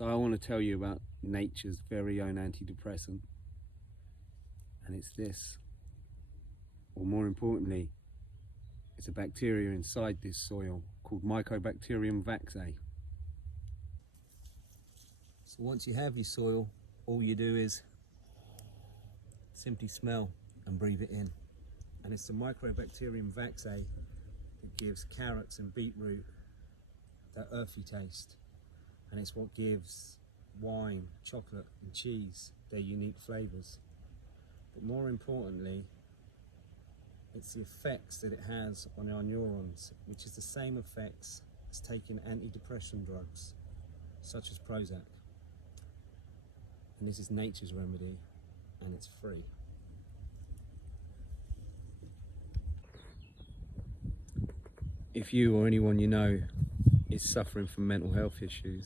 So I want to tell you about nature's very own antidepressant, and it's this, or more importantly, it's a bacteria inside this soil called Mycobacterium vaccae. So once you have your soil, all you do is simply smell and breathe it in. And it's the Mycobacterium vaccae that gives carrots and beetroot that earthy taste. And it's what gives wine, chocolate and cheese their unique flavours. But more importantly, it's the effects that it has on our neurons, which is the same effects as taking antidepressant drugs, such as Prozac. And this is nature's remedy, and it's free. If you or anyone you know is suffering from mental health issues,